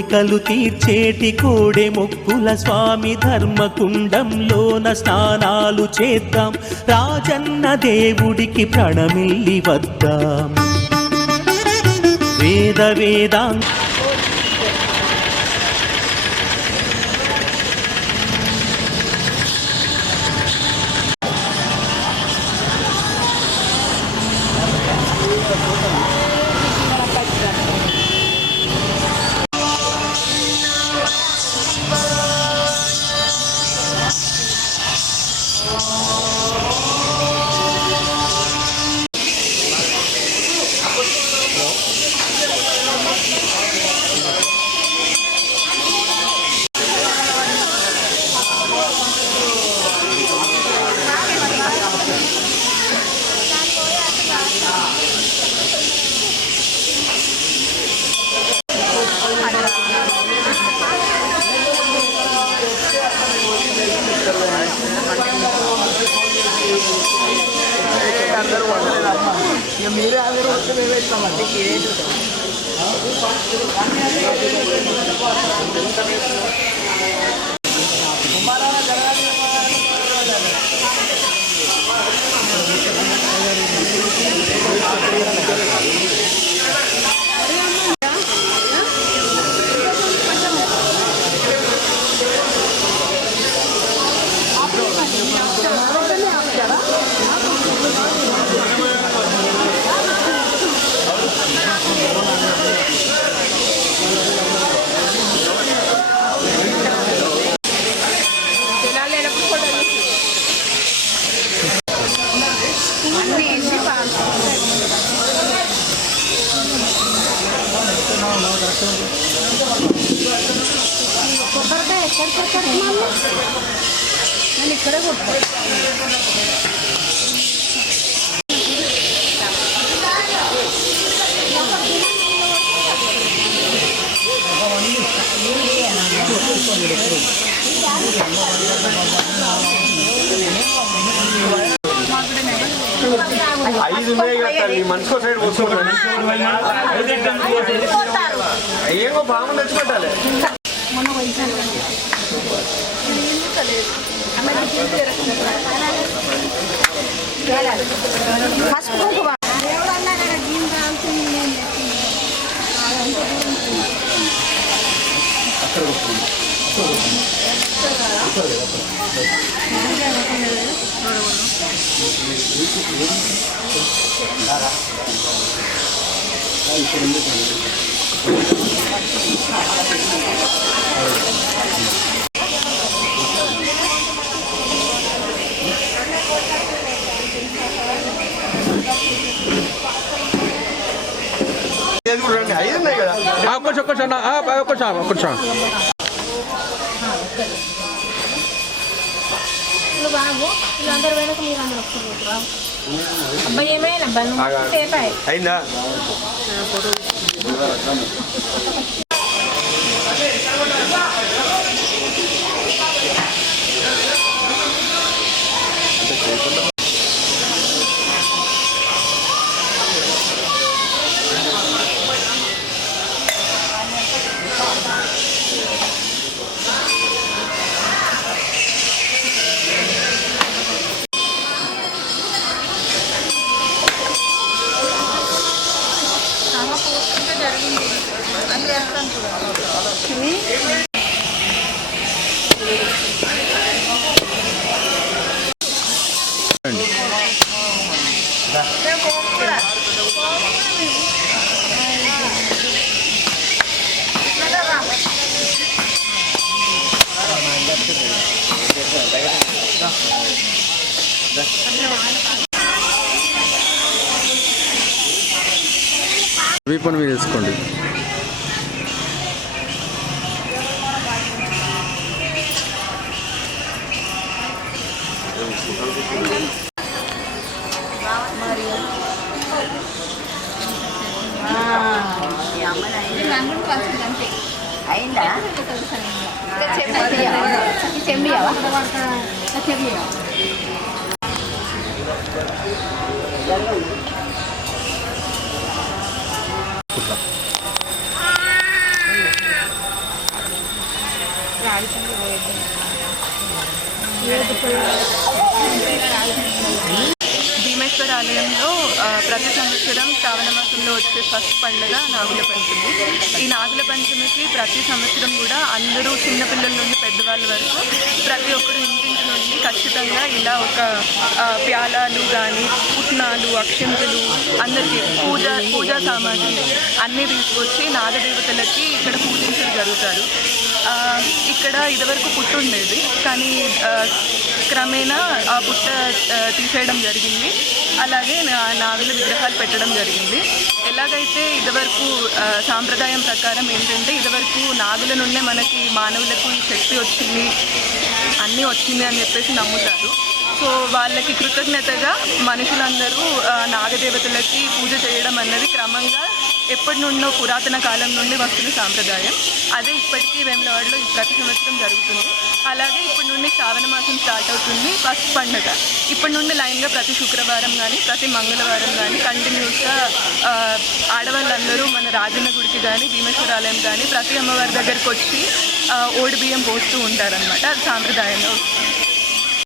కోరికలు తీర్చేటి కోడె మొక్కుల స్వామి ధర్మకుండంలోన స్నానాలు చేద్దాం, రాజన్న దేవుడికి ప్రణమిల్లి వద్దాం. వేదాంత నేను ఇక్కడే కొట్టాను. ఐదు మనసుకో సైడ్ ఏమో బాగా తెచ్చుకోవాలి. వీళ్ళందరూ వెనక మీరు అందరూ వస్తున్నారు. అబ్బాయి ఏమైనా సేఫ్ అయిందా? వీపన్ మీద వేసుకోండి. అయిందా చెంబియావా భీమేశ్వర ఆలయంలో ప్రతి సంవత్సరం శ్రావణ మాసంలో వచ్చే ఫస్ట్ పండుగ నాగుల పంచమి. ఈ నాగుల పంచమికి ప్రతి సంవత్సరం కూడా అందరూ చిన్నపిల్లల నుండి పెద్దవాళ్ళ వరకు ప్రతి ఒక్కరు ఇంటింటి నుండి ఖచ్చితంగా ఇలా ఒక ప్యాలాలు కానీ పుట్నాలు అక్షంతులు అందరికీ పూజా సామాగ్రి అన్నీ తీసుకొచ్చి నాగదేవతలకి ఇక్కడ పూజించడం జరుగుతారు. ఇక్కడ ఇదివరకు పుట్టు ఉండేది, కానీ క్రమేణా ఆ పుట్ట తీసేయడం జరిగింది. అలాగే నాగుల విగ్రహాలు పెట్టడం జరిగింది. ఎలాగైతే ఇదివరకు సాంప్రదాయం ప్రకారం ఏంటంటే ఇదివరకు నాగుల నుండే మనకి మానవులకు ఈ శక్తి వచ్చింది, అన్నీ వచ్చింది అని చెప్పేసి నమ్ముతారు. సో వాళ్ళకి కృతజ్ఞతగా మనుషులందరూ నాగదేవతలకి పూజ చేయడం అన్నది క్రమంగా ఎప్పటి నుండో పురాతన కాలం నుండి వస్తున్న సాంప్రదాయం. అదే ఇప్పటికీ వేములవాడలో ప్రతి సంవత్సరం జరుగుతుంది. అలాగే ఇప్పటి నుండి శ్రావణ మాసం స్టార్ట్ అవుతుంది ఫస్ట్ పండుగ. ఇప్పటి నుండి లైన్గా ప్రతి శుక్రవారం కానీ ప్రతి మంగళవారం కానీ కంటిన్యూస్గా ఆడవాళ్ళందరూ మన రాజన్న గుడికి కానీ భీమేశ్వరాలయం కానీ ప్రతి అమ్మవారి దగ్గరికి వచ్చి ఓడి బియ్యం పోస్తూ ఉంటారనమాట. అది సాంప్రదాయంగా వస్తుంది.